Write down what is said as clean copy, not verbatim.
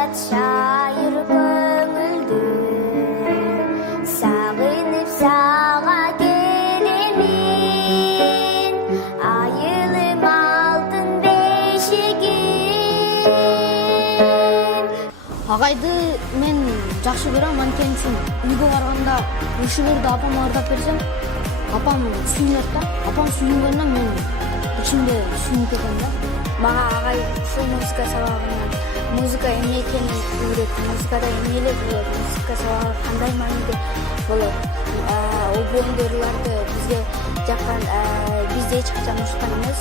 жатшайыр көңүлдү сагынып сага келемин айылым алтын бешигим. Агайды мен жакшы көрөм, анткени үйгө барганда ушуларды апама ырдап берсем, апам сүйүнөт да. Апам сүйүнгөндөн мен ичимде сүйүнүп кетем да. Мага агай ушул музыка сабагынан музыка эмне экенин үйрөттү. Музыкада эмнелер болот, музыка сабагы кандай мааниде болот. Обондорларды бизге жаккан, бизди эч качан урушкан эмес.